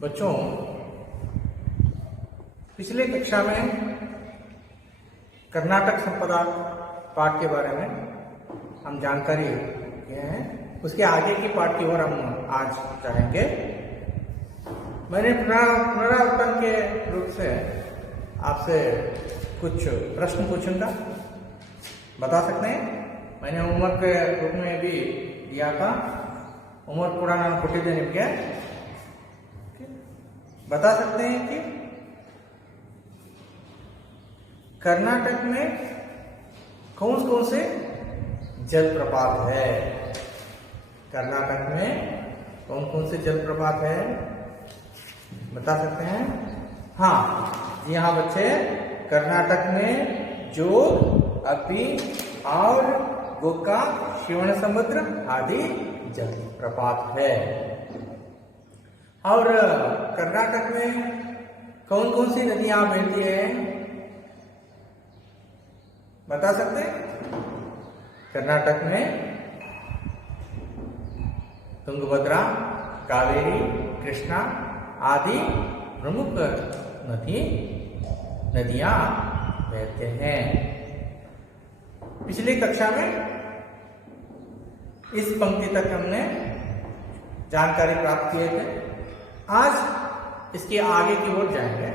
बच्चों, पिछले कक्षा में कर्नाटक संपदा पाठ के बारे में हम जानकारी किए हैं। उसके आगे की पाठ की ओर हम आज जाएंगे। मैंने पुनरावृत्तन के रूप से आपसे कुछ प्रश्न पूछूंगा, बता सकते हैं। मैंने होमवर्क के रूप में भी दिया था। होमवर्क पूरा नाम ಕೊಟ್ಟಿದ್ದೆ ನಿಮಗೆ। बता सकते हैं कि कर्नाटक में कौन कौन से जलप्रपात है। कर्नाटक में कौन कौन से जलप्रपात है, बता सकते हैं। हाँ जी हाँ बच्चे, कर्नाटक में जोग, अपी और गोका, शिवण समुद्र आदि जलप्रपात है। और कर्नाटक में कौन कौन सी नदियां बहती हैं, बता सकते हैं। कर्नाटक में तुंगभद्रा, कावेरी, कृष्णा आदि प्रमुख नदियां बहते हैं। पिछली कक्षा में इस पंक्ति तक हमने जानकारी प्राप्त किए थे। आज इसके आगे की ओर जाएंगे।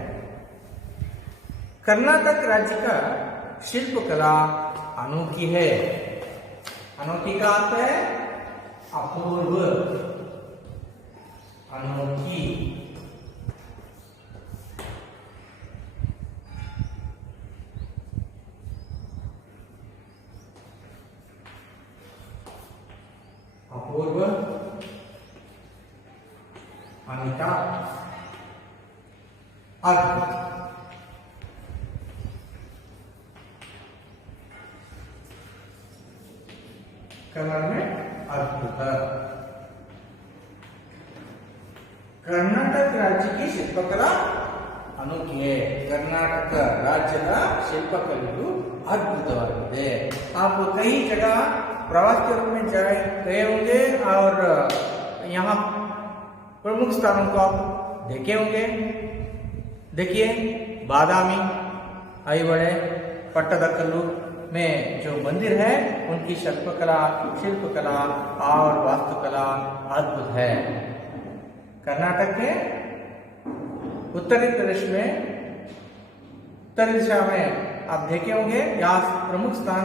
कर्नाटक राज्य का शिल्पकला अनोखी है। अनोखी का अर्थ है अपूर्व, अनोखी। अपूर्व, अनिता, अद्भुत। कन्नड़ में अद्भुत। कर्नाटक राज्य की शिल्पकला अनोखी है। कर्नाटक राज्य का ಶಿಲ್ಪಕಲೆಯು अद्भुतवाಗಿದೆ। आप कई जगह प्रवास के रूप में गए होंगे और यहाँ प्रमुख स्थानों को आप देखे होंगे। देखिए, बादामी, आईवड़े, पट्टदकल्लू में जो मंदिर है उनकी शिल्पकला और वास्तुकला अद्भुत है। कर्नाटक के उत्तरी प्रदेश में उत्तर दिशा में आप देखे होंगे, यहाँ प्रमुख स्थान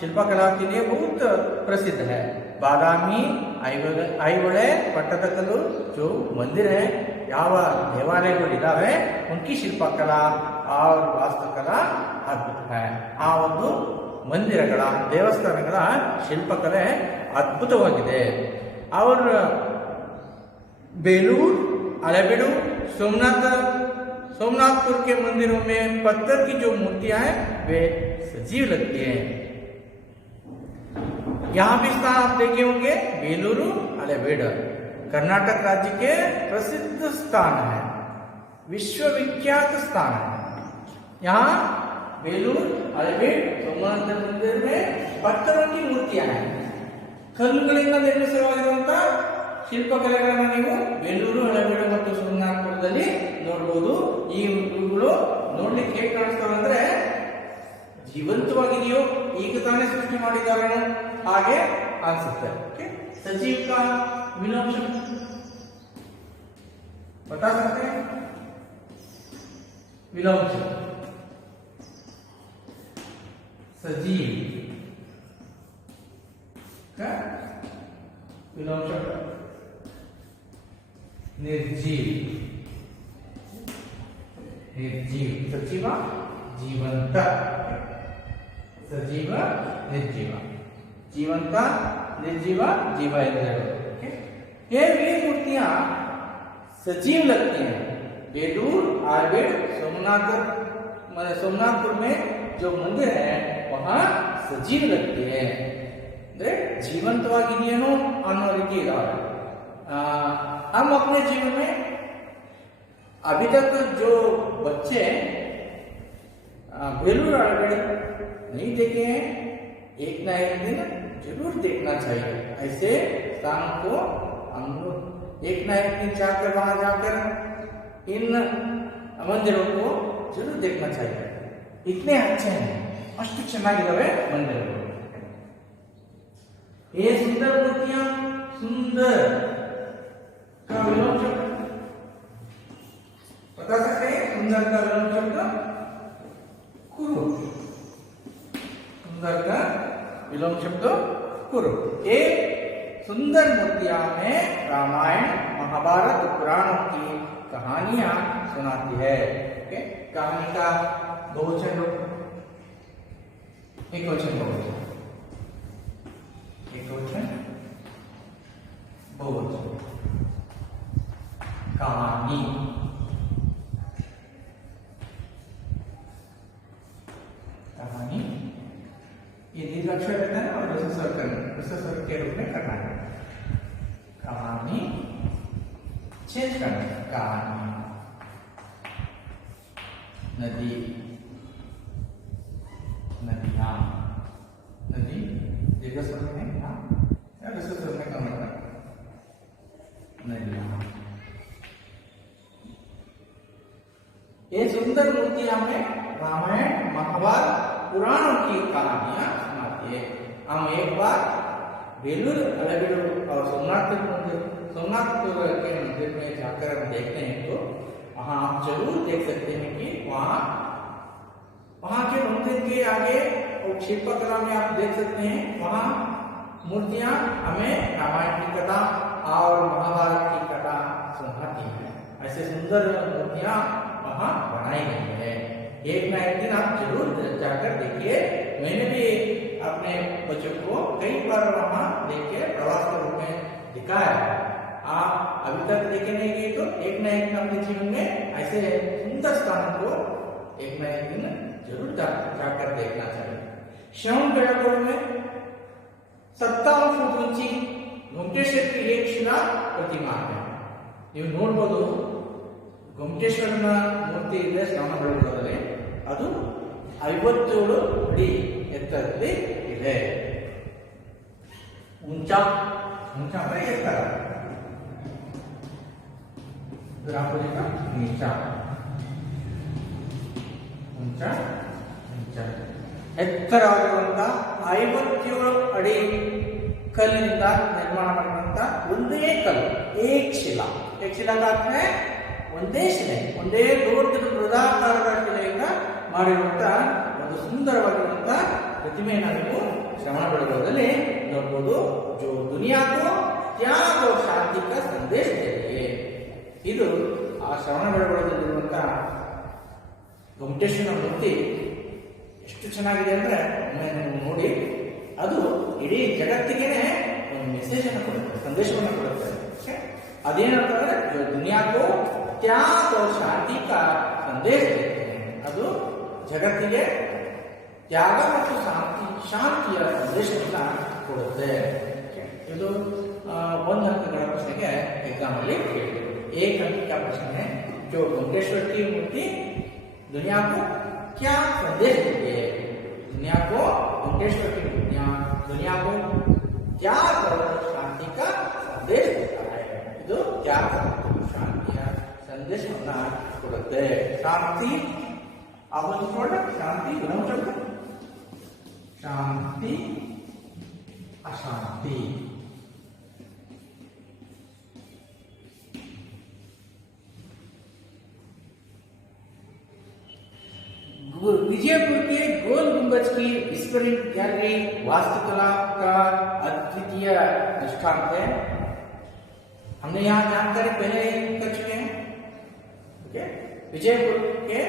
शिल्पकला के लिए बहुत प्रसिद्ध है। बादामी, आईवड़े, पट्टदकल्लू जो मंदिर है, ಯಾವ ದೇವಾಲಯಗಳು ಇದಾವೆ उनकी ಶಿಲ್ಪಕಲಾ और ವಾಸ್ತುಕಲಾ ಅದ್ಭುತ है। ಆ ಒಂದು ಮಂದಿರಗಳ ದೇವಸ್ಥಾನಗಳ ಶಿಲ್ಪಕಲೆ ಅದ್ಭುತವಾಗಿದೆ। और बेलूर, हलेबीडु, सोमनाथपुर के मंदिरों में पत्थर की जो मूर्तियां हैं वे सजीव लगती हैं। यहाँ भी स्थान आप देखे होंगे, बेलूरू, हलेबीडु कर्नाटक राज्य के प्रसिद्ध स्थान है, विश्वविख्यात स्थान है। यहाँ बेलूर, हलेबीडु, सोमनाथ मंदिर में पत्थरों की मूर्तियां हैं। ಕಲ್ಲುಗಳಿಂದ ನಿರ್ಮಿಸಲಾಗಿರುವಂತಹ ಶಿಲ್ಪಕಲೆಗಳನ್ನು ನೀವು ಬೇಲೂರು, ಹಳೆಬೀಡು ಮತ್ತು ಸೋಮನಾಥಪುರದಲ್ಲಿ ನೋಡಬಹುದು। ಈ ಇವುಗಳು ನೋಡ್ಲಿಕ್ಕೆ ಹೇಗೆ ಕಾಣಿಸ್ತವೆ ಅಂದ್ರೆ ಜೀವಂತವಾಗಿದೆಯೋ, ಈಗ ತಾನೇ ಸೃಷ್ಟಿ ಮಾಡಿದಾರೆ ಹಾಗೆ ಅನ್ಸುತ್ತೆ। सजीव का विलोम शब्द बता सकते हैं। विलोम शब्द सजीव का विलोम शब्द निर्जीव। निर्जीव, सजीव, जीवंत, सजीव, निर्जीव, जीवंत, निर्जीव, जीव ಎಂದೆರಡು। ये वे मूर्तियां सजीव लगती हैं। बेलूर, हलेबीडु, सोमनाथपुर में जो मंदिर है वहां सजीव लगती है, ಅಂದ್ರೆ ಜೀವಂತವಾಗಿದೆಯೇನೋ ಅನ್ನೋ ರೀತಿ ಇದಾವೆ। हम अपने जीवन में अभी तक जो बच्चे बेलूर, हलेबीडु नहीं देखे हैं, एक ना एक दिन जरूर देखना चाहिए। ऐसे स्थान को हम लोग एक ना एक दिन जाकर वहां जाकर इन मंदिरों को जरूर देखना चाहिए, इतने अच्छे हैं, अಷ್ಟು ಚೆನ್ನಾಗಿದ್ದಾವೆ मंदिरಗಳು। ये सुंदर मूर्तियां, सुंदर का विलोम शब्द बता सकते हैं? सुंदर का विलोम शब्द कुरु, सुंदर का विलोम शब्द कुरु। ये सुंदर मूर्तियां में रामायण, महाभारत, पुराणों की कहानियां सुनाती है। कहानी का बहुवचन, एक वचन बहुवचन, एक वचन बहुवचन, कहानी, कहानी ये दीर्घाक्षर रहता है और रस्व स्वर के रूप में करना है। कहानी चेंज करना है, कहानी। नदी, नदियां, नदी दीर्घ स्वर में या रस्व स्वर में करना है, नदियां। ये सुंदर मूर्तियां में रामायण, महाभारत, पुराणों की कहानियां सुनाती है। हम एक बार बेलूर हलेबीडु और सोमनाथ के मंदिर में जाकर हम देखते हैं तो वहां आप जरूर देख सकते हैं कि वहां के मंदिर के आगे और शिल्पकला में आप देख सकते हैं, वहां मूर्तियां हमें रामायण की कथा और महाभारत की कथा सुनाती है। ऐसे सुंदर मूर्तियां वहां बनाई गई है। एक ना एक दिन आप जरूर जाकर देखिए। मैंने भी अपने बच्चों को कई बार वहां देख के प्रवास के रूप में दिखाया। आप अभी तक देखे नहीं गए तो एक ना एक अपने जीवन में ऐसे सुंदर स्थान को एक ना एक दिन जरूर जाकर देखना चाहिए। श्रवण बेळगोळ में 57 फुट ऊंची गोमटेश्वर की एक शिला प्रतिमा है। ನೀವು ನೋಡಬಹುದು ಗೊಮಟೇಶ್ವರನ ಮೂರ್ತಿ ಇದೆ ಶ್ರವಣಬೆಳಗೊಳದಲ್ಲಿ, ಅದು 57 ಅಡಿ ಎತ್ತರದಲ್ಲಿ ಇದೆ। ऊंचा ಅಂದ್ರೆ ಎತ್ತರ, ಇದರ ಆಪೋಸಿಟ್ नीचा, ऊंचा नीचा। ಎತ್ತರವಾಗಿರುವಂತ 57 ಅಡಿ ಕಲ್ಲಿನಿಂದ ನಿರ್ಮಾಣ ಮಾಡಿದಂತ ಒಂದೇ ಕಲ್ಲು, ಏಕ್ ಶಿಲಾ का अर्थ है ಒಂದೇ ಶಿಲೆ, ಒಂದೇ ದೊಡ್ಡ ಬೃಹದಾಕಾರದ ಶಿಲೆಯಿಂದ ಮಾಡಿರುವಂತಹ ಒಂದು ಸುಂದರವಾಗಿರುವಂತಹ ಪ್ರತಿಮೆಯನ್ನು ನೀವು ಶ್ರವಣಬೆಳಗೊಳದಲ್ಲಿ ನೋಡಬಹುದು। जो दुनिया को त्याग और शांति का संदेश देती है। ಇದು ಆ ಶ್ರವಣಬೆಳಗೊಳದಲ್ಲಿರುವಂತಹ ಗೊಮಟೇಶ್ವರನ ಮೂರ್ತಿ ಎಷ್ಟು ಚೆನ್ನಾಗಿದೆ ಅಂದ್ರೆ ನೀವು ನೋಡಿ, ಅದು ಇಡೀ ಜಗತ್ತಿಗೆ ಒಂದು ಮೆಸೇಜ್ ಅನ್ನು ಕೊಡುತ್ತೆ, ಸಂದೇಶವನ್ನು ಕೊಡುತ್ತೆ। ಅದೇನಂತಂದ್ರೆ जो दुनिया को त्याग और शांति का संदेश देते हैं, ಅದು ಜಗತ್ತಿಗೆ ತ್ಯಾಗ ಮತ್ತು ಶಾಂತಿಯ ಸಂದೇಶವನ್ನ ಕೊಡುತ್ತೆ। ಇದು 1 अंकಗಳ ಪ್ರಶ್ನೆಗೆ एग्जाम ಅಲ್ಲಿ ಕೇಳಿದ್ರು। 1 अंक का प्रश्न है, जो गोमटेश्वर की मूर्ति दुनिया को क्या संदेश देती है? दुनिया को गोमटेश्वर की मूर्तियां दुनिया को त्याग और शांति का संदेश देता है। ಇದು ತ್ಯಾಗ ಮತ್ತು ಶಾಂತಿಯ ಸಂದೇಶವನ್ನ ಕೊಡುತ್ತೆ। ಶಾಂತಿ ಆಪೋಸಿಟ್ ಶಾಂತಿ ವಿಲೋಮ ಶಬ್ದ ಶಾಂತಿ, अशांति। विजयपुर के गोल गुंबज की विस्फोरित गैलरी वास्तुकला का अद्वितीय दृष्टांत है। हमने यहाँ जानकारी पहले कर चुके हैं। ओके, विजयपुर के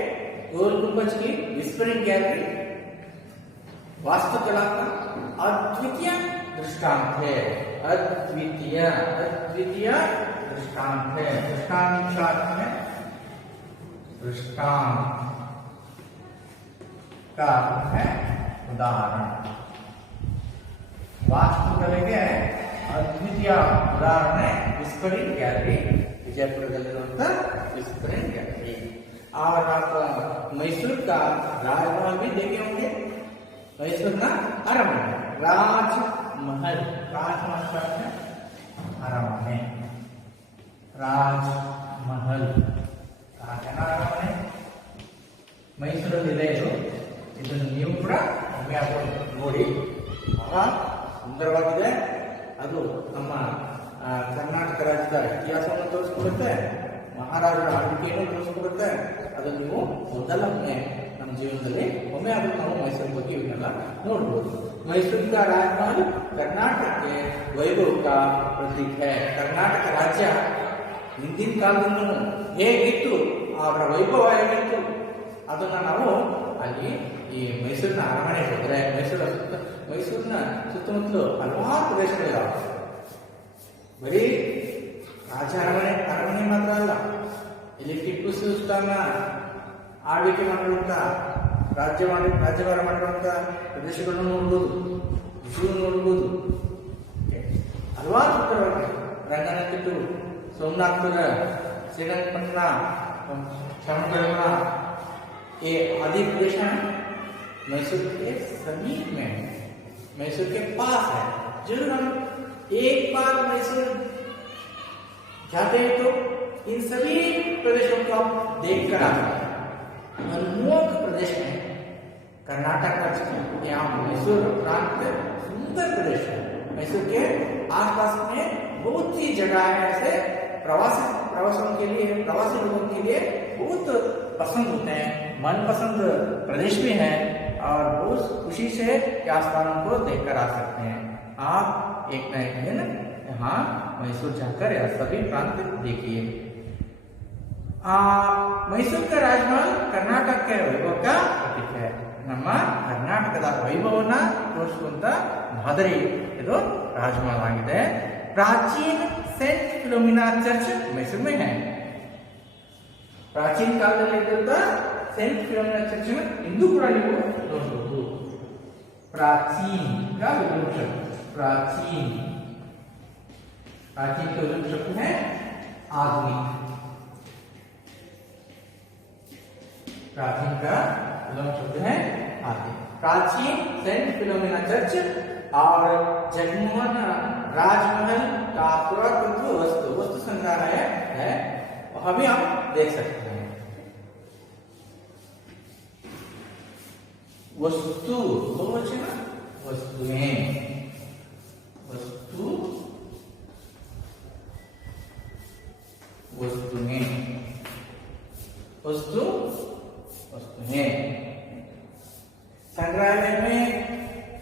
गोल गुंबज की विस्फोरित गैलरी वास्तुकला का अद्वितीय दृष्टांत है। अद्वितीय दृष्टांत है। दृष्टांत का अर्थ है दृष्टांत का अर्थ है उदाहरण। ವಾಸ್ತುಕಲೆಗೆ ಅದ್ವಿತೀಯ ಉದಾಹರಣೆ ವಿಸ್ಫೋರಿತ ಗ್ಯಾಲರಿ, ವಿಜಯಪುರದಲ್ಲಿರುವಂತಹ विस्फोरित गैलरी। और आप मैसूर का राजमहल भी देखे होंगे। मैसूर ना अरमने, राजमहल, राजमहल है अरमने, राजमहल ಇತಿಹಾಸವನ್ನು ತೋರಿಸ್ಕೊಡುತ್ತೆ, ಮಹಾರಾಜರ ಆಳ್ವಿಕೆಯನ್ನು ತೋರಿಸ್ಕೊಡುತ್ತೆ. ಅದನ್ನು ನೀವು ಮೊದಲೊಮ್ಮೆ ನಮ್ಮ ಜೀವನದಲ್ಲಿ ಒಮ್ಮೆ ಆದರೂ ನಾವು ಮೈಸೂರು ಬಗ್ಗೆ ಇವನ್ನೆಲ್ಲ ನೋಡ್ಬೋದು. ಮೈಸೂರು का राजमहल कर्नाटक के वैभव का प्रतीक है. ಕರ್ನಾಟಕ ರಾಜ್ಯ ಹಿಂದಿನ ಕಾಲದಿಂದ ಹೇಗಿತ್ತು, ಅವರ ವೈಭವ ಹೇಗಿತ್ತು ಅದನ್ನ ನಾವು ಅಲ್ಲಿ ಈ ಮೈಸೂರಿನ ಅರಮನೆ ಹೋದ್ರೆ ಮೈಸೂರಿನ ಸುತ್ತಮುತ್ತಲು ಹಲವಾರು ಪ್ರದೇಶಗಳಿದಾವೆ. ಬರೀ ರಾಜ ಅರಮನೆ ಮಾತ್ರ ಅಲ್ಲ, ಇಲ್ಲಿ ಟಿಪ್ಪು ಸುಲ್ತಾನ ಆಳ್ವಿಕೆ ಮಾಡಿರುವಂತ ರಾಜ್ಯಭಾರ ಮಾಡಿರುವಂತ ಪ್ರದೇಶಗಳನ್ನು ನೋಡ್ಬೋದು, ಝೂ ನೋಡ್ಬೋದು. ಹಲವಾರು ಉತ್ತರವಾಗಿ ರಂಗನತಿಟ್ಟು, सोमनाथपुर, श्रीरंगपटना, श्रवणबेळगोಳ, ये आदि प्रदेश हैं मैसूर के समीप में है, मैसूर के पास है. जरूर हम एक बार मैसूर जाते हैं तो इन सभी प्रदेशों को आप देख कर आ सकते हैं. मनमोहक प्रदेश में कर्नाटक राज्य में यहाँ मैसूर प्रांत सुंदर प्रदेश है. मैसूर के आसपास में बहुत सी जगह है ऐसे प्रवासी लोगों के लिए बहुत पसंद होते हैं, मनपसंद प्रदेश भी है और बहुत खुशी से स्थानों को देखकर आ सकते हैं. आप एक न एक दिन यहाँ मैसूर जाकर यह सभी प्रांत देखिए. मैसूर का राजमहल कर्नाटक के वैभव का प्रतीक है. ನಮ್ಮ ಕರ್ನಾಟಕದ ವೈಭವನ ತೋರಿಸುವಂತ ಮಾದರಿ ಇದು ರಾಜಮಹಲ್ ಆಗಿದೆ. प्राचीन सेंट फिलोमिना चर्च मैसूर में है. प्राचीन कालದಲ್ಲಿ ಇದ್ದ सेंट फिलोमिना चर्च इंदू ಕೂಡ ನೀವು ನೋಡಬಹುದು. प्राचीन का विलोम शब्द प्राचीन का विलोम शब्द है आधुनिक. प्राचीन का विलोम शब्द है आधुनिक. प्राचीन सेंट फिलोमिना चर्च और जगमोहन राजमहल का पुरातत्व वस्तु संग्रहालय है, वहां भी आप देख सकते हैं. वस्तु बहुवचन वस्तुएं, वस्तुएं. संग्रहालय में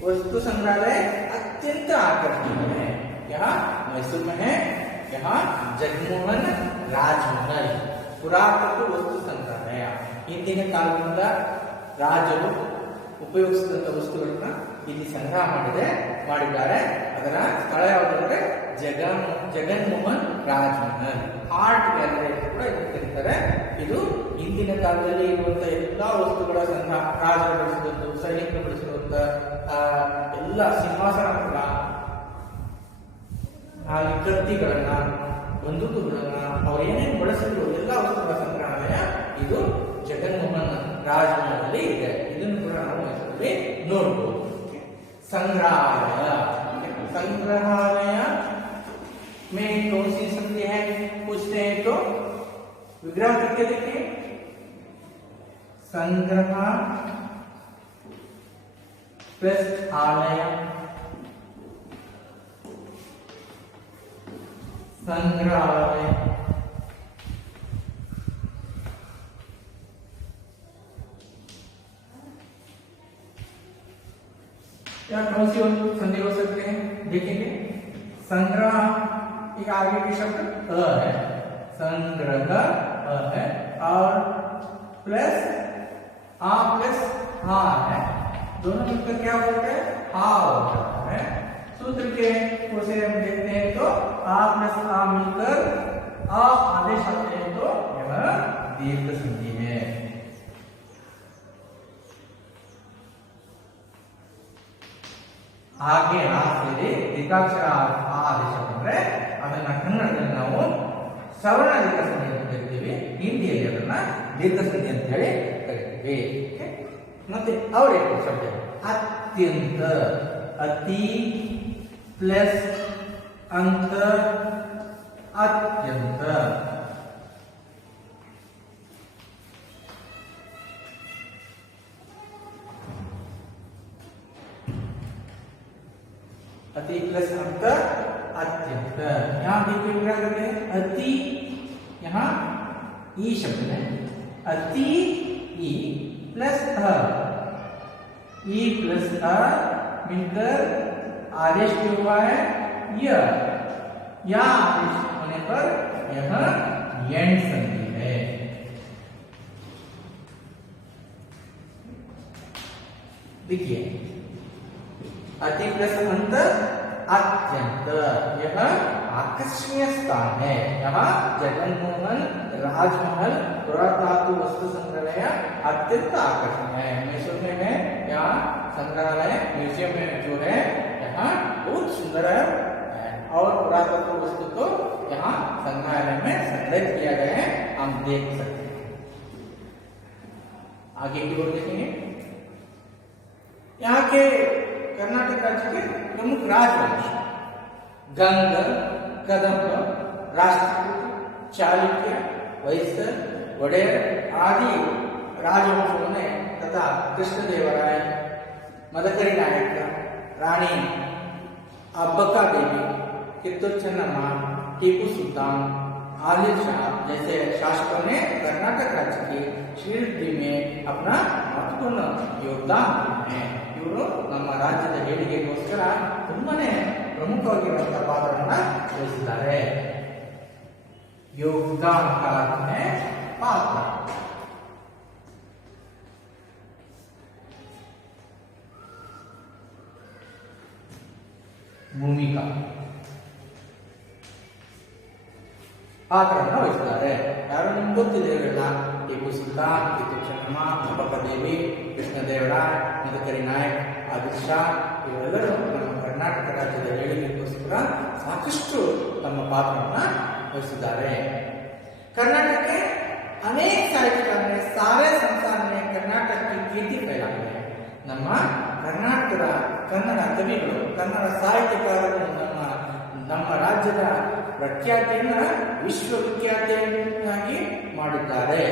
वस्तु संग्रहालय अत्यंत आकर्षणीय है. यहाँ मैसूर में है. यहाँ जगमोहन राजमहल पुरातत्व वस्तु संग्रहालಯ. ಹಿಂದಿನ ಕಾಲದಿಂದ ರಾಜರು ಉಪಯೋಗಿಸಿದಂತ ವಸ್ತುಗಳನ್ನ ಇಲ್ಲಿ ಸಂಗ್ರಹ ಮಾಡಿದ್ದಾರೆ. ಅದರ ಸ್ಥಳ ಯಾವುದಂದ್ರೆ ಜಗನ್ಮೋಹನ್ ರಾಜಮಹಲ್ ಆರ್ಟ್ ಗ್ಯಾಲರಿ ಕೂಡ ಇದಕ್ಕೆ ಕರೀತಾರೆ. ಇದು ಹಿಂದಿನ ಕಾಲದಲ್ಲಿ ಇರುವಂತ ಎಲ್ಲಾ ವಸ್ತುಗಳ ಸಂಗ್ರಹ, ರಾಜರು ಬಳಸಿದಂತ, ಸೈನಿಕರು ಬಳಸಿರುವಂತ ಎಲ್ಲ ಸಿಂಹಾಸನಗಳ, ಕತ್ತಿಗಳನ್ನ, ಬಂದೂಕುಗಳನ್ನ, ಅವ್ರು ಏನೇನು ಬಳಸಿದ್ರು ಎಲ್ಲ ವಸ್ತುಗಳ ಸಂಗ್ರಹಾಲಯ ಇದು ಜಗನ್ಮೋಹನ್ ರಾಜಮಹಲ್ ಇದೆ. ಇದನ್ನು ಕೂಡ ನಾವು ಮೈಸೂರಲ್ಲಿ ನೋಡಬಹುದು. संग्रहालय में कौन सी शब्द है पूछते हैं तो विग्रह करके देखिए. संग्रह प्लस आलय, संग्रहालय. या कौन सी संधि हो सकते हैं देखेंगे. संग्रह एक आगे के शब्द है, संग्रह है, और प्लस प्लस है, दोनों मिलकर क्या होता है होता है. सूत्र के से हम देखते हैं तो प्लस मिलकर आदेश आते हैं तो यह दीर्घ संधि है. ಹಾಗೆ ಸೇರಿ ದೀರ್ಘಾಕ್ಷರ ಆದೇಶ ಬಂದ್ರೆ ಅದನ್ನ ಕನ್ನಡದಲ್ಲಿ ನಾವು ಶ್ರವಣ ದೀರ್ಘ ಸಂಧಿ ಅಂತ ಕರಿತೀವಿ, ಹಿಂದಿಯಲ್ಲಿ ಅದನ್ನ ದೀರ್ಘ ಸಂಧಿ ಅಂತ ಹೇಳಿ ಕರಿತೀವಿ. ಮತ್ತೆ ಅವರೇ ಶಬ್ದ ಅತ್ಯಂತ, ಅತಿ ಪ್ಲಸ್ ಅಂತ, ಅತ್ಯಂತ. अति प्लस अंत अत्यंत। यहाँ देखिए क्या करते हैं, अति, यहाँ ई शब्द है, अति ई प्लस अ, ई प्लस अ मिलकर आदेश क्या हुआ है, या आदेश होने पर यह यंड संधि है। देखिए अति प्लस अंत अत्यंत, यह आकर्षणीय स्थान है। यहाँ जगनमोहन राजमहल पुरातत्व वस्तु संग्रहालय अत्यंत आकर्षणीय है। मैसूर में है यहाँ संग्रहालय, म्यूजियम में जो है यहाँ बहुत सुंदर है और पुरातत्व वस्तु को यहाँ संग्रहालय में संग्रहित किया गया है, हम देख सकते हैं। आगे की ओर देखेंगे, यहाँ के कर्नाटक राज्य के प्रमुख राजवंश गंग, कदंब, राष्ट्रकूट, चालुक्य, वैसर, वडेर आदि राजवंशों ने तथा कृष्णदेवराय, मदकरी नायक, रानी अब्बका देवी, कित्तूर चन्नम्मा, टीपू सुल्तान, आदिल शाह जैसे शासकों ने कर्नाटक राज्य की श्रीवृद्धि में अपना महत्वपूर्ण योगदान दिया है। ಇವರು ನಮ್ಮ ರಾಜ್ಯದ ಏಳಿಗೆಗೋಸ್ಕರ ತುಂಬಾನೇ ಪ್ರಮುಖವಾಗಿರುವಂತಹ ಪಾತ್ರವನ್ನ ವಹಿಸಿದ್ದಾರೆ। योगदान का अर्थ है पात्र। ಭೂಮಿಕಾ ಪಾತ್ರವನ್ನು ವಹಿಸಿದ್ದಾರೆ। ಯಾರು ನಿಮ್ಗೆ ಗೊತ್ತಿದೆ ಇವರೆಲ್ಲ, ಟಿಪ್ಪು ಸುಲ್ತಾನ್, ಕಿತ್ತೂರು ಚೆನ್ನಮ್ಮ, ಅಬ್ಬಕ್ಕ ದೇವಿ, ಕೃಷ್ಣದೇವರಾಯ, ಮದಕರಿ ನಾಯಕ್, ಆದಿಲ್ ಶಾ ಇವರೆಲ್ಲರೂ ನಮ್ಮ ಕರ್ನಾಟಕ ರಾಜ್ಯದ ಏಳಿಗೆಗೋಸ್ಕರ ಸಾಕಷ್ಟು ತಮ್ಮ ಪಾತ್ರವನ್ನು वहिಸಿದ್ದಾರೆ। कर्नाटक के अनेक साहित्यकार ने सारे संसार में कर्नाटक की कीर्ति फैलाई है। ನಮ್ಮ ಕರ್ನಾಟಕದ ಕನ್ನಡ ಕವಿಗಳು, ಕನ್ನಡ ಸಾಹಿತ್ಯಕಾರರು ನಮ್ಮ ರಾಜ್ಯದ ಪ್ರಖ್ಯಾತಿಯನ್ನ ವಿಶ್ವವಿಖ್ಯಾತಿಯನ್ನಾಗಿ ಮಾಡಿದ್ದಾರೆ।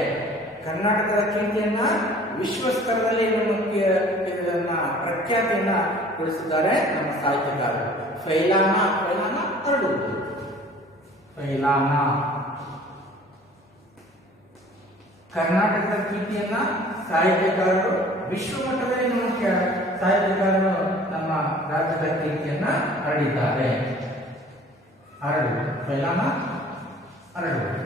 ಕರ್ನಾಟಕದ ಕೀರ್ತಿಯನ್ನ ವಿಶ್ವಸ್ತರದಲ್ಲಿ ನಮ್ಮ ಪ್ರಖ್ಯಾತಿಯನ್ನ ಗೊಳಿಸಿದ್ದಾರೆ ನಮ್ಮ ಸಾಹಿತ್ಯಕಾರರು। ಫೈಲಾನಾ ಹರಡುವುದು, ಫೈಲಾನಾ ಕರ್ನಾಟಕದ ಕೀರ್ತಿಯನ್ನ ಸಾಹಿತ್ಯಕಾರರು ವಿಶ್ವಮಟ್ಟದಲ್ಲಿ ನಮ್ಮ ಸಾಹಿತ್ಯಕಾರರು ನಮ್ಮ ರಾಜ್ಯದ ಕೀರ್ತಿಯನ್ನ ಹರಡಿದ್ದಾರೆ। ಹರಡುವುದು, ಫೈಲಾನಾ ಹರಡುವುದು।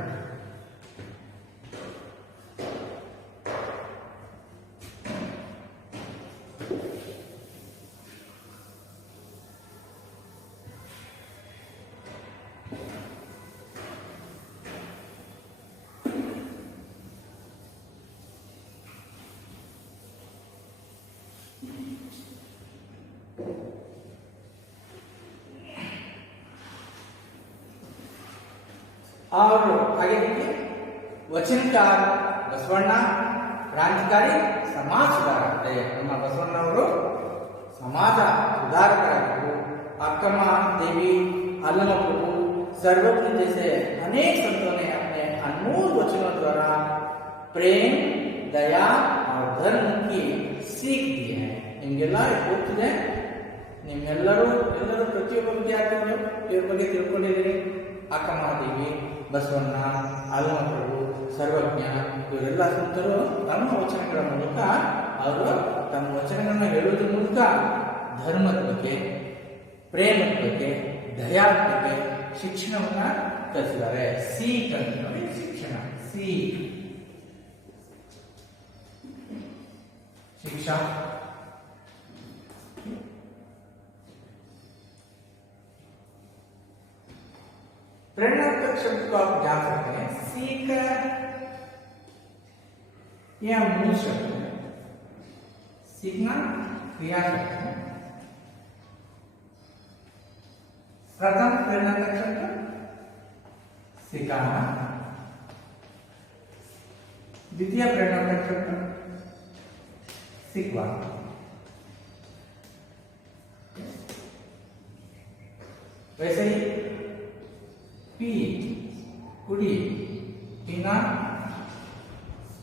और आगे देखिए, वचनकार बसवಣ್ಣ, क्रांतिकारी समाज सुधारक है। ನಮ್ಮ ಬಸವಣ್ಣವರು समाज सुधारकरागिद्ದರು। अक्कम्मा देवी, अल्लमा प्रभु, सर्वज्ञ जैसे अनेक संतों ने अपने अनमोल वचनों द्वारा प्रेम, दया और धर्म की सीख दी है। ನಿಮಗೆಲ್ಲ ಗೊತ್ತಿದೆ, ನಿಮ್ಮೆಲ್ಲರೂ ಪ್ರತಿಯೊಬ್ಬ ವಿದ್ಯಾರ್ಥಿಗಳು ಇವ್ರ ಬಗ್ಗೆ ತಿಳ್ಕೊಂಡಿದ್ದೀರಿ। ಅಕ್ಕಮ್ಮ ದೇವಿ, ಬಸವಣ್ಣ, ಅಲ್ಲಮ ಪ್ರಭು, ಸರ್ವಜ್ಞ ಇವರೆಲ್ಲ ಸಂತರು ತಮ್ಮ ವಚನಗಳ ಮೂಲಕ ಅವರು ತಮ್ಮ ವಚನಗಳನ್ನ ಹೇಳುವುದರ ಮೂಲಕ ಧರ್ಮದ ಬಗ್ಗೆ, ಪ್ರೇಮದ ಬಗ್ಗೆ, ದಯಾದ ಬಗ್ಗೆ ಶಿಕ್ಷಣವನ್ನ ಕಲಿಸಿದ್ದಾರೆ। ಸೀಕ್ ಅಂತ ನೋಡಿ, ಶಿಕ್ಷಣ, ಸೀಕ್ शिक्षा। प्रेरणात्मक शब्द को आप जान सकते हैं। सीख यह मूल शब्द है, सीखना क्रिया शब्द है। प्रथम प्रेरणात्मक शब्द सिखाना, द्वितीय प्रेरणात्मक शब्द सीखवा। वैसे ही पी कुड़ी, पीना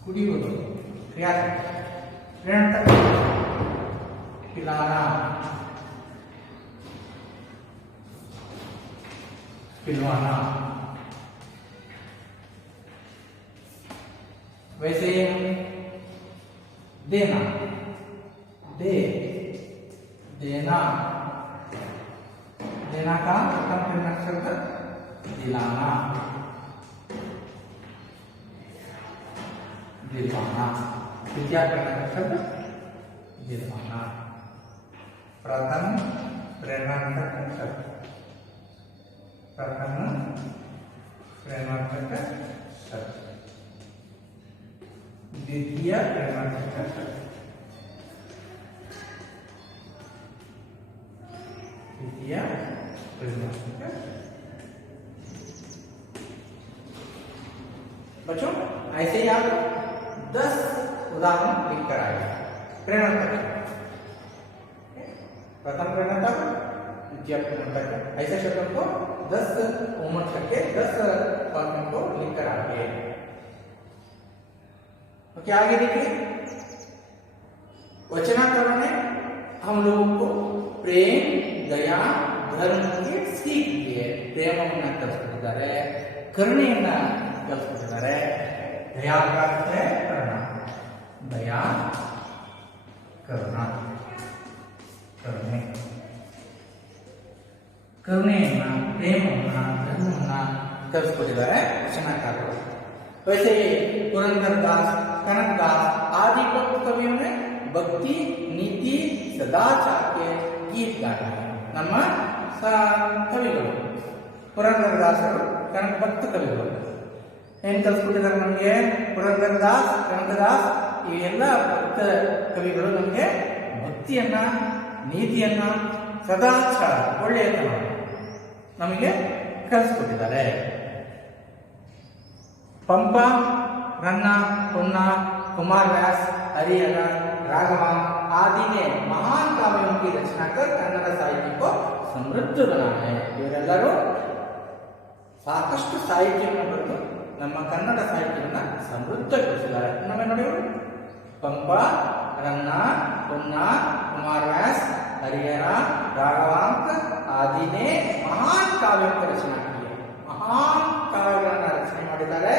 कुड़ियोದು क्रिया प्रेरणात्मक पिलाना। पिलवाना। वैसे देना, दे, देना, देना का प्रथम प्रेरक शब्द दिलाना, दिलवाना। द्वितीय प्रेरक शब्द दिलवाना। प्रथम प्रेरणार्थक शब्द, प्रथम प्रेरणार्थक शब्द, द्वितीय प्रेरणार्थक शब्द, द्वितीय प्रेरणार्थक। बच्चों ऐसे ही आप 10 उदाहरण लिखकर आए। प्रेरणार्थक, प्रथम प्रेरणार्थक, द्वितीय प्रेरणार्थक, ऐसे शब्दों को 10 होमवर्क करके 10 वाक्यों को लिखकर आगे। ओके, आगे देखिए। वचनाकरण में हम लोगों को प्रेम, दया, धर्म की सीख दी है। प्रेमವನ್ನು ಕಲಿಸಿದ್ದಾರೆ, ಕರುಣೆಯನ್ನ ಕಲಿಸಿದ್ದಾರೆ। दया का अर्थ है करुणा, दया, करुणा, करुणे, ಕರುಣೆಯನ್ನ, ಪ್ರೇಮವನ್ನ, ಧರ್ಮವನ್ನ ಕಲಿಸಿಕೊಟ್ಟಿದ್ದಾರೆ ವಚನಕಾರರು। वैसे पुरंदरदास, कनकदास आदि भक्त कवियों ने भक्ति, नीति, सदाचार के गीत गाए हैं। ನಮ್ಮ ಕವಿಗಳು ಪುರಂದರದಾಸರು, ಕನಕ ಭಕ್ತ ಕವಿಗಳು ಏನ್ ಕಲಿಸ್ಕೊಟ್ಟಿದ್ದಾರೆ ನಮಗೆ? ಪುರಂದರದಾಸ್, ಕನಕದಾಸ್ ಈ ಎಲ್ಲ ಭಕ್ತ ಕವಿಗಳು ನಮಗೆ ಭಕ್ತಿಯನ್ನ, ನೀತಿಯನ್ನ, ಸದಾಚಾರ, ಒಳ್ಳೆಯತನ ನಮಗೆ ಕಲಿಸ್ಕೊಟ್ಟಿದ್ದಾರೆ। पंप, रन्ना, पुन्ना, कुमार व्यास, हरिहर, राघव आदि ने महान काव्यों की रचना कर कन्नड़ साहित्य को समृद्ध बनाए। ಇವರೆಲ್ಲರೂ ಸಾಕಷ್ಟು ಸಾಹಿತ್ಯವನ್ನು ಬರೆದು ನಮ್ಮ ಕನ್ನಡ ಸಾಹಿತ್ಯವನ್ನು ಸಮೃದ್ಧಗೊಳಿಸಿದ್ದಾರೆ। ನಮ್ಮ ನೋಡಿ, पंप, रन्ना, पुन्ना, कुमार व्यास, हरिहर, राघवांक आदि ने महान काव्यों की रचना की है। महान ಕಾವ್ಯಗಳನ್ನ ರಚನೆ ಮಾಡಿದ್ದಾರೆ,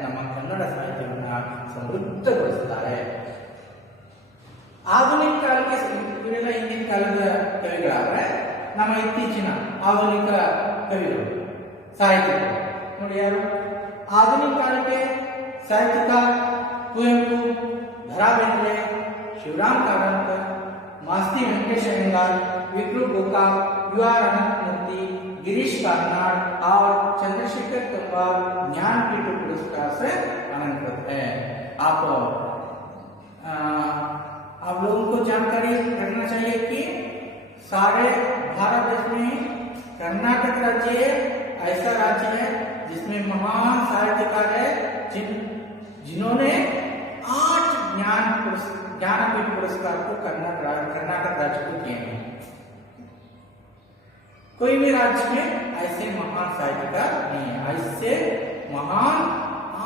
ನಮ್ಮ ಕನ್ನಡ ಸಾಹಿತ್ಯವನ್ನು ಸಮೃದ್ಧಗೊಳಿಸಿದ್ದಾರೆ। ಆಧುನಿಕ ಕಾಲಕ್ಕೆ ಇವರೆಲ್ಲ ಹಿಂದಿನ ಕಾಲದ ಕವಿಗಳಾದ್ರೆ, ನಮ್ಮ ಇತ್ತೀಚಿನ ಆಧುನಿಕ ಕವಿಗಳು, ಸಾಹಿತಿಗಳು ನೋಡಿ ಯಾರು? ಆಧುನಿಕ ಕಾಲಕ್ಕೆ ಸಾಹಿತ್ಯಕಾರ ಕುವೆಂಪು, ದ.ರಾ ಬೇಂದ್ರೆ, ಶಿವರಾಮ್ ಕಾರಂತ, ಮಾಸ್ತಿ ವೆಂಕಟೇಶ ಅಯ್ಯಂಗಾರ್, विक्रम गोकाक, युवा मूर्ति, गिरीश कार्नाड और चंद्रशेखर कंबार ज्ञानपीठ पुरस्कार से अलंकृत है। आप लोगों को जानकारी रखना चाहिए कि सारे भारत देश में कर्नाटक राज्य ऐसा राज्य है जिसमें महान साहित्यकार है जिन्होंने 8 ज्ञानपीठ पुरस्कार को कर्नाटक राज्य को दिए हैं। कोई भी राज्य में ऐसे महान साहित्यकार नहीं है। ऐसे महान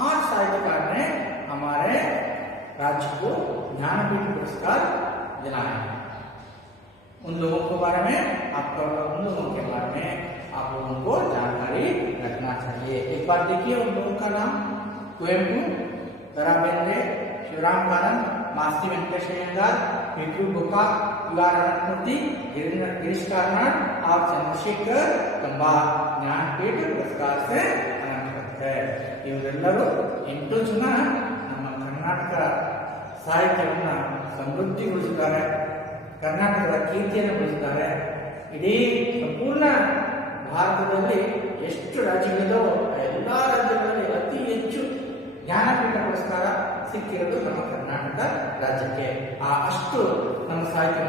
8 साहित्यकार ने हमारे राज्य को ज्ञानपीठ पुरस्कार दिलाया है। उन लोगों के बारे में उन लोगों के बारे में आप लोगों को जानकारी रखना चाहिए। एक बार देखिए उन लोगों का नाम: कुवेंपु, द.रा बेंद्रे, शिवराम कारंत, मास्ती वेंकटेश अय्यंगार, विक्रम गोकाक, युवा मूर्ति, गिरीश कार्नाड और चंद्रशेखर कंबार ज्ञानपीठ पुरस्कार से अलंकृत है। ಇವರೆಲ್ಲರೂ 8 ಜನ ನಮ್ಮ ಕರ್ನಾಟಕ ಸಾಹಿತ್ಯವನ್ನು ಸಮೃದ್ಧಿಗೊಳಿಸಿದ್ದಾರೆ, ಕರ್ನಾಟಕದ ಕೀರ್ತಿಯನ್ನು ಬೆಳೆಸಿದ್ದಾರೆ। ಇಡೀ ಸಂಪೂರ್ಣ ಭಾರತದಲ್ಲಿ ಎಷ್ಟು ರಾಜ್ಯಗಳಿದಾವೋ ಎಲ್ಲ ರಾಜ್ಯಗಳಲ್ಲಿ ಅತಿ ಹೆಚ್ಚು ಜ್ಞಾನಪೀಠ ಪುರಸ್ಕಾರ ಸಿಕ್ಕಿರೋದು ನಮ್ಮ ಕರ್ನಾಟಕ राज्य अष्टु नम साहित्य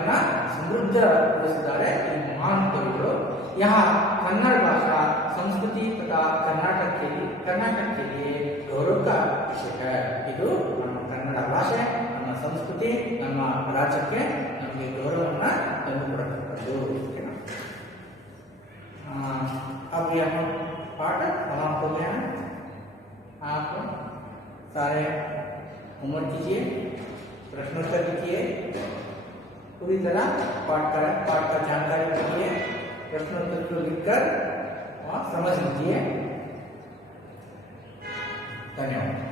समृद्धಗೊಳಿಸಿದ್ದಾರೆ ಈ महान कविಗಳು। यहाँ कन्नड़ भाषा संस्कृति तथा कर्नाटक के लिए गौरव का विषय है। ಇದು ನಮ್ಮ ಕನ್ನಡ ಭಾಷೆ, ನಮ್ಮ ಸಂಸ್ಕೃತಿ, ನಮ್ಮ ರಾಜ್ಯಕ್ಕೆ ನಮಗೆ ಗೌರವವನ್ನು ತಂದುಕೊಡುತ್ತದೆ। अब यह पाठ समाप्त हो गया है। आप सारे होमवर्क कीजिए, प्रश्नोत्तर लिखिए, पूरी तरह पाठ का जानकारी लीजिए, प्रश्नोत्तर को लिखकर समझ लीजिए। धन्यवाद।